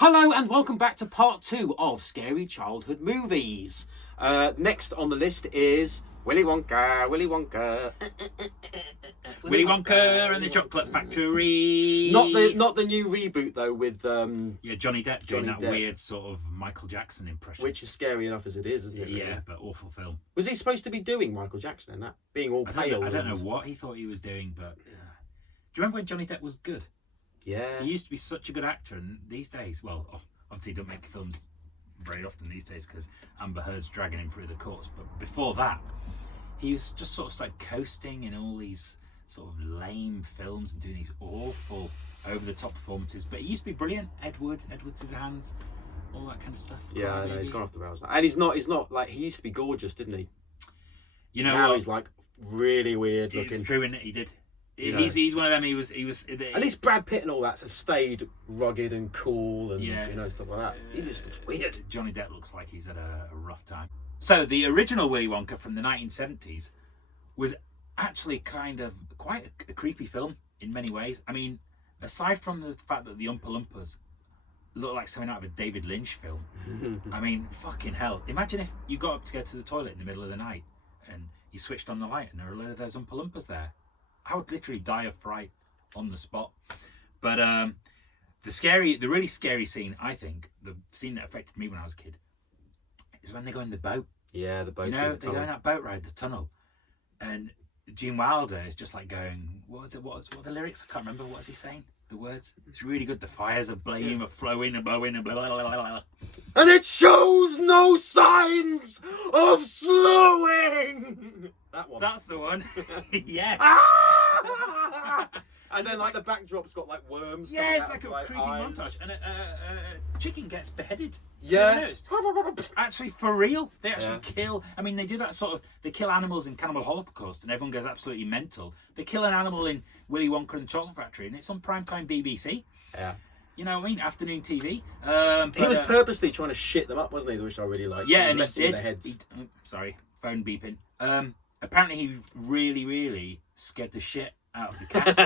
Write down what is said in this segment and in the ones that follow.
Hello and welcome back to part 2 of Scary Childhood Movies. Next on the list is Willy Wonka, Willy Wonka. Willy Wonka and the Chocolate Factory. Not the new reboot though with Johnny Depp doing that Depp. Weird sort of Michael Jackson impression. which is scary enough as it is, isn't it? Yeah, really? but awful film. Was he supposed to be doing Michael Jackson in that? Being all pale? I don't know what he thought he was doing, but do you remember when Johnny Depp was good? Yeah. He used to be such a good actor, and these days, well, obviously he don't make films very often these days because Amber Heard's dragging him through the courts. But before that, he was just sort of like coasting in all these sort of lame films and doing these awful over-the-top performances. But he used to be brilliant. Edward Scissorhands, all that kind of stuff. Yeah, I know, he's gone off the rails now. And he's not like, he used to be gorgeous, didn't he? You know, now he's like really weird it's looking. true, and he did. You know. He's one of them. He was. At least Brad Pitt and all that have stayed rugged and cool and stuff like that. He just looks weird. Johnny Depp looks like he's had a rough time. So the original Willy Wonka from the 1970s was actually kind of quite a creepy film in many ways. I mean, aside from the fact that the Oompa Loompas look like something out of a David Lynch film, I mean, fucking hell. Imagine if you got up to go to the toilet in the middle of the night and you switched on the light and there were a load of those Oompa Loompas there. I would literally die of fright on the spot. But the really scary scene, I think, the scene that affected me when I was a kid, is when they go in the boat. Yeah, the boat. You know, they go on that boat ride, the tunnel, and Gene Wilder is just like going, what are the lyrics? I can't remember. What is he saying? The words. It's really good. The fires of blame are flowing and blowing and blah, blah, blah, blah, blah. And it shows no signs of slowing. That one. That's the one. Yeah. And then like the backdrop's got like worms. Yeah, it's like a creepy eyes. montage, and a chicken gets beheaded. Yeah. You noticed? Actually, for real, they actually kill. I mean, they do that sort of. They kill animals in Cannibal Holocaust, and everyone goes absolutely mental. They kill an animal in Willy Wonka and the Chocolate Factory, and it's on primetime BBC. Yeah. You know what I mean? Afternoon TV. He was purposely trying to shit them up, wasn't he? Which I really liked. Yeah, and he did. did. Their heads. Sorry, phone beeping. Apparently, he really, really scared the shit out of the cast.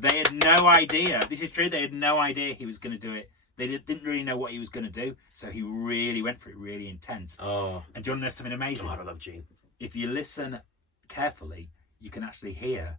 They had no idea. This is true. They had no idea he was going to do it. They didn't really know what he was going to do, so he really went for it, really intense. Oh. And do you want to know something amazing? God, I love Gene. If you listen carefully, you can actually hear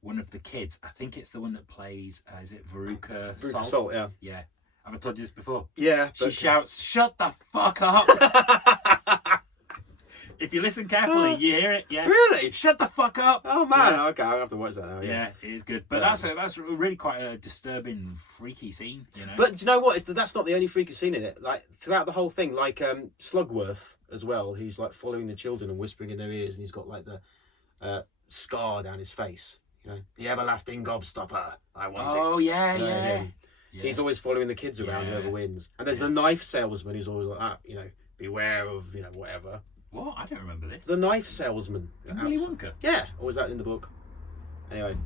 one of the kids. I think it's the one that plays. Is it Veruca Salt? Salt, yeah. Yeah. Have I told you this before? Yeah. She shouts, "Shut the fuck up!" If you listen carefully, you hear it. Yeah. Really? Shut the fuck up. Oh man. Yeah. Okay, I'll have to watch that now. Yeah, it is good. But that's really quite a disturbing, freaky scene. You know. But do you know what? That's not the only freaky scene in it. Like throughout the whole thing, like Slugworth as well, who's like following the children and whispering in their ears, and he's got like the scar down his face. You know, the everlasting gobstopper. I want it. Oh yeah, You know, yeah. him. He's always following the kids around, whoever wins. And there's the knife salesman who's always like that. You know, beware of whatever. What? I don't remember this. The knife salesman. Willy Wonka. Yeah, or was that in the book? Anyway,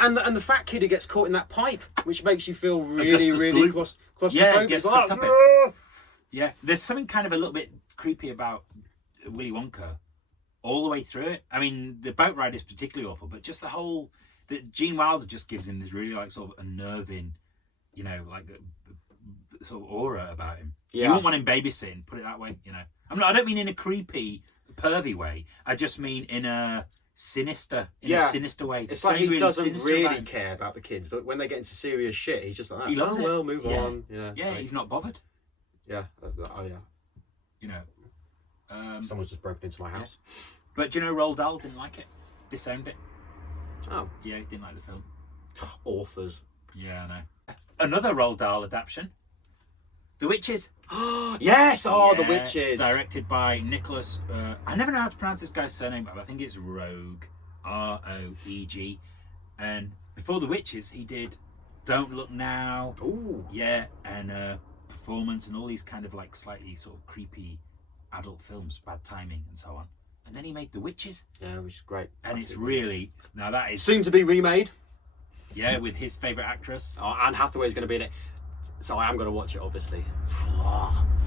and the fat kid who gets caught in that pipe, which makes you feel really, Augustus really Gloop. claustrophobic. Yeah, gets sucked up no! Yeah, there's something kind of a little bit creepy about Willy Wonka all the way through it. I mean, the boat ride is particularly awful, but just the whole... Gene Wilder just gives him this really like sort of unnerving, like sort of aura about him. Yeah. You wouldn't want him babysitting, put it that way, I don't mean in a creepy, pervy way. I just mean in a sinister way. It's like he doesn't really care about the kids. When they get into serious shit, he's just like, he loves it. Well, move on. Yeah, like, he's not bothered. Yeah. Oh, yeah. Someone's just broken into my house. Yeah. But do you know Roald Dahl didn't like it? Disowned it. Oh. Yeah, he didn't like the film. Authors. Yeah, I know. Another Roald Dahl adaptation. The Witches. Yes! Oh, The Witches. Directed by Nicholas... I never know how to pronounce this guy's surname, but I think it's Roeg. R-O-E-G. And before The Witches, he did Don't Look Now. Ooh. Yeah, and Performance and all these kind of like slightly sort of creepy adult films, Bad Timing and so on. And then he made The Witches. Yeah, which is great. And it's really... Now that is... Soon to be remade. Yeah, with his favourite actress. Oh, Anne Hathaway's going to be in it. So I am going to watch it, obviously.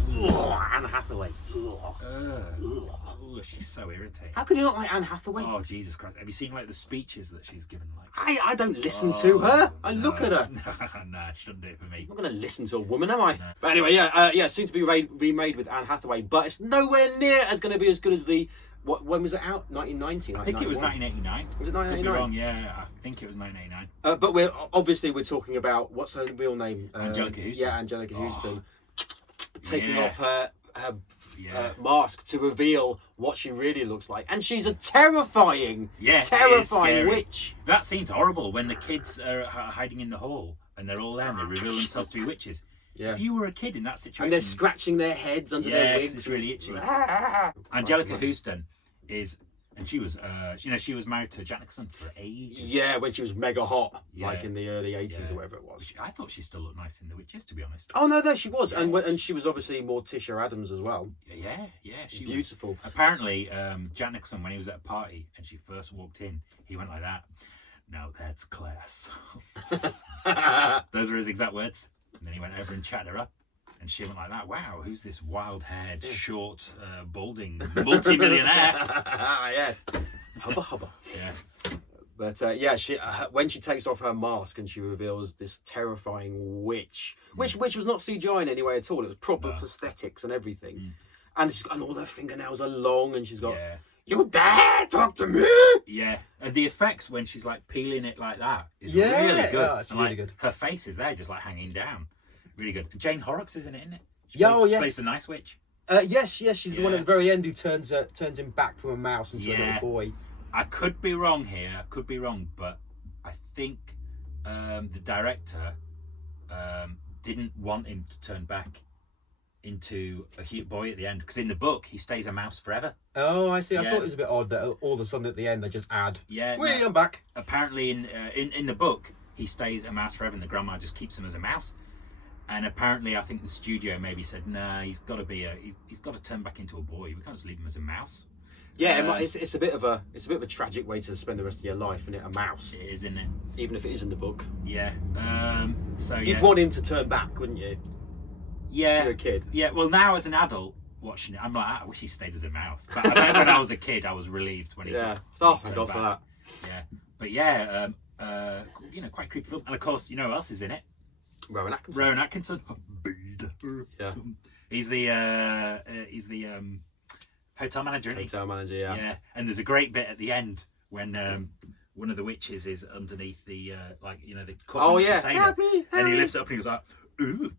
Anne Hathaway. Oh, she's so irritating. How can you not like Anne Hathaway? Oh, Jesus Christ. Have you seen like the speeches that she's given? Like, I don't listen to her. I look at her. No, she doesn't do it for me. I'm not going to listen to a woman, am I? No. But anyway, yeah, soon to be remade with Anne Hathaway, but it's nowhere near as going to be as good as the. When was it out? 1990? I think it was 1989. Was it Could be 1989? wrong, yeah. I think it was 1989. But we're talking about, what's her real name? Angelica Houston. Yeah, Angelica Houston. Taking Yeah. off her mask to reveal what she really looks like. And she's a terrifying witch. That scene's horrible when the kids are hiding in the hall and they're all there and they reveal themselves to be witches. Yeah. If you were a kid in that situation... And they're scratching their heads under their wigs. It's really itchy. Angelica Houston is... And she was, she was married to Jack Nicholson for ages. Yeah, when she was mega hot, like in the early 80s or whatever it was. I thought she still looked nice in The Witches, to be honest. Oh, no, she was. Yeah. And she was obviously Morticia Adams as well. Yeah, she was beautiful. Apparently, Jack Nicholson, when he was at a party and she first walked in, he went like that. Now that's class. Those were his exact words. And then he went over and chatted her up. And she went like that. Wow, who's this wild-haired, short, balding multi-millionaire? Yes, hubba. Yeah. But she when she takes off her mask and she reveals this terrifying witch, which was not CGI in any way at all. It was proper prosthetics and everything. And she's got all her fingernails are long, and she's got. Yeah. You dare talk to me? Yeah, and the effects when she's like peeling it like that is really good. Oh, it's really good. Her face is there, just like hanging down. Really good. Jane Horrocks is in it, isn't it? She plays the nice witch. Yes, she's the one at the very end who turns him back from a mouse into a little boy. I could be wrong here. But I think the director didn't want him to turn back into a cute boy at the end, because in the book he stays a mouse forever. Oh, I see. I thought it was a bit odd that all of a sudden at the end they just add. Yeah, I'm back. Apparently in the book he stays a mouse forever, and the grandma just keeps him as a mouse. And apparently, I think the studio maybe said, "Nah, he's got to turn back into a boy. We can't just leave him as a mouse." Yeah, it's a bit of a tragic way to spend the rest of your life, isn't it? A mouse. It is, isn't it? Even if it is in the book. Yeah. You'd want him to turn back, wouldn't you? Yeah. You're a kid. Yeah. Well, now as an adult watching it, I'm like, I wish he stayed as a mouse. But I know when I was a kid, I was relieved when he. Yeah. Oh, thank God for that. Yeah. But yeah, quite creepy film. And of course, you know who else is in it? Rowan Atkinson. Yeah. He's the hotel manager. Hotel manager, yeah. Yeah. And there's a great bit at the end when one of the witches is underneath the the container. Help me. And he lifts it up and he goes like, ooh.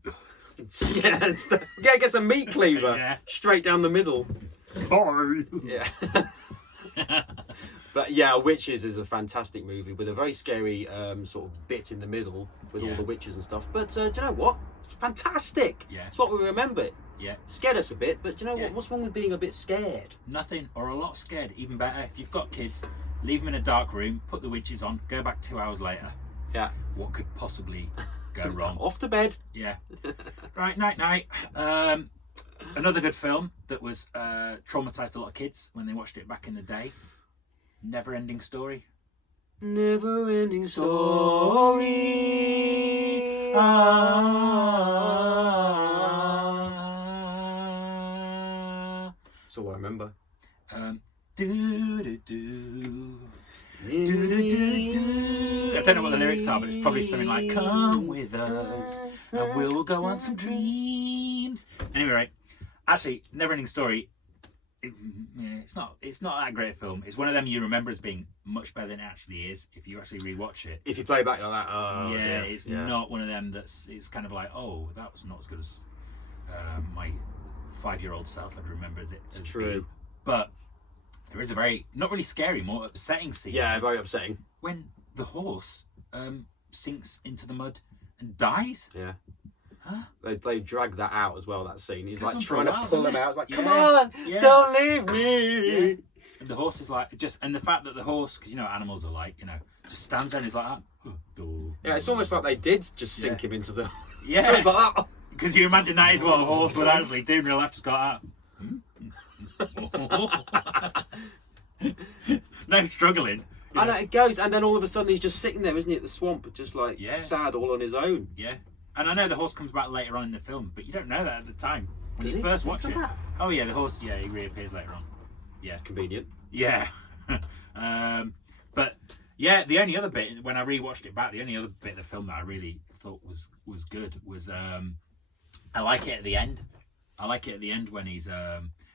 Gets a meat cleaver straight down the middle. Bye. Yeah. But yeah, Witches is a fantastic movie with a very scary sort of bit in the middle with all the witches and stuff. But do you know what? It's fantastic. Yeah. It's what we remember. Yeah. Scared us a bit, but do you know what? What's wrong with being a bit scared? Nothing, or a lot scared. Even better, if you've got kids, leave them in a dark room, put the witches on, go back 2 hours later. Yeah. What could possibly go wrong? Off to bed. Yeah. Right, night. Another good film that was traumatized a lot of kids when they watched it back in the day. Never Ending Story. Never Ending Story. That's all I remember. I don't know what the lyrics are, but it's probably something like "Come with us, and we'll go on some dreams." Anyway, right. Actually, Never Ending Story. It's not that great a film. It's one of them you remember as being much better than it actually is if you actually rewatch it. If you play back like that, it's not one of them it's kind of like, oh, that was not as good as my 5-year-old self had remembered it as true. Being. But there is a very, not really scary, more upsetting scene. Yeah, very upsetting. When the horse sinks into the mud and dies. Yeah. Huh? They drag that out as well, that scene. He's like trying to pull him out. It's like, come on, don't leave me. Yeah. And the horse is like, and the fact that the horse, because you know what animals are like, just stands there and he's like that. Yeah, it's almost like they did just sink him into the. Yeah. So it's like that. Because you imagine that is what a horse would actually do in real life, just got that. No struggling. And it goes, and then all of a sudden he's just sitting there, isn't he, at the swamp, just like sad all on his own. Yeah. And I know the horse comes back later on in the film, but you don't know that at the time when Does you he? first Does he watch come it. back? Oh yeah, the horse. Yeah, he reappears later on. Yeah, Convenient. yeah. But yeah, the only other bit when I rewatched it back, the only other bit of the film that I really thought was good was I like it at the end. I like it at the end when he's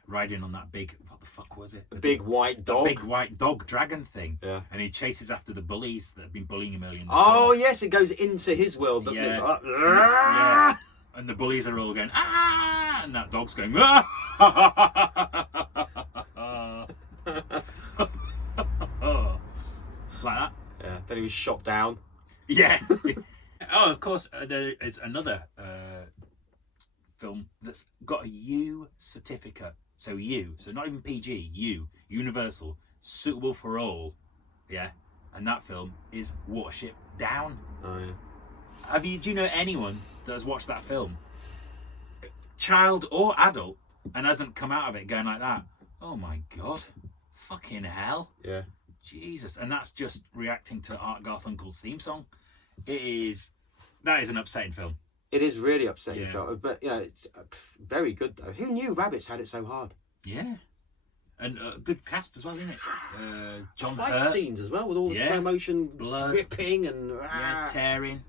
riding on that big, what the fuck was it? The big white dog. Big white dog dragon thing. Yeah. And he chases after the bullies that have been bullying him earlier in the Oh film. yes, it goes into his world, doesn't it? Yeah. It's like, Yeah. And the bullies are all going, ah! And that dog's going, ah! Like that. Yeah. Then he was shot down. Yeah. Oh, of course, there is another film that's got a U certificate. So U, so not even PG, U, Universal, suitable for all. Yeah. And that film is Watership Down. Oh yeah. Do you know anyone that has watched that film, child or adult, and hasn't come out of it going like that? Oh my God, fucking hell. Yeah. Jesus. And that's just reacting to Art Garfunkel's theme song. That is an upsetting film. It is really upsetting, Yeah. but you know, it's very good though. Who knew rabbits had it so hard? Yeah. And good cast as well, isn't it? John Fight Hurt. scenes as well, with all the Yeah. slow motion Blood. ripping and Yeah, tearing.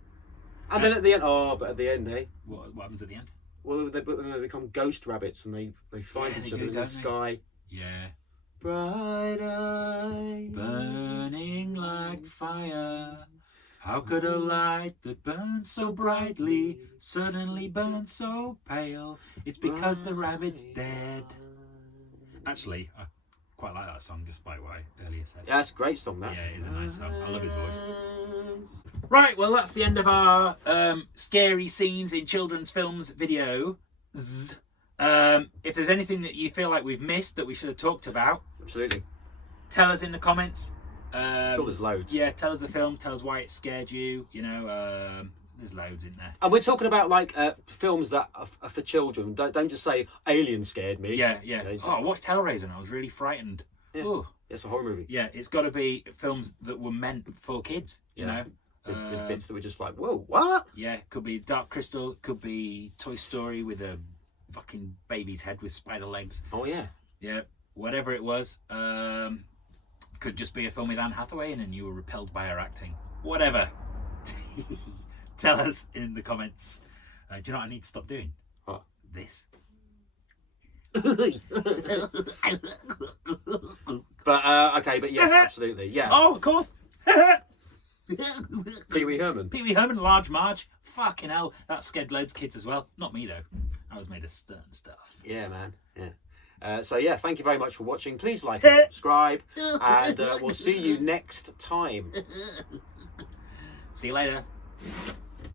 and then at the end, but at the end, What happens at the end? well, they become ghost rabbits and they find Yeah, each they other do, in the don't they? sky. Yeah. Bright eyes, Burning like fire. How could a light that burns so brightly suddenly burn so pale? It's because the rabbit's dead. Actually, I quite like that song, despite what I earlier said. Yeah, that's a great song. That. Yeah, it is a nice song. I love his voice. Right, well, that's the end of our scary scenes in children's films video. If there's anything that you feel like we've missed that we should have talked about, Absolutely. tell us in the comments. I'm sure there's loads. Yeah, tell us the film, tell us why it scared you. You know, there's loads in there. And we're talking about like films that are for children. Don't just say Alien scared me. Yeah. just- Oh, I watched Hellraiser and I was really frightened. Yeah. Ooh. It's a horror movie. Yeah, it's got to be films that were meant for kids, you know. With bits that were just like, whoa, what? Yeah, could be Dark Crystal, could be Toy Story with a fucking baby's head with spider legs. Oh yeah. Yeah, whatever it was. Could just be a film with Anne Hathaway in and you were repelled by her acting. Whatever. Tell us in the comments. Do you know what I need to stop doing? What? This. But okay, but yes, absolutely, yeah. Oh, of course. Pee Wee Herman. Pee Wee Herman, Large Marge. Fucking hell, that scared loads of kids as well. Not me though. I was made of stern stuff. Yeah, man. Yeah. So yeah, thank you very much for watching. Please like and subscribe, and we'll see you next time. See you later.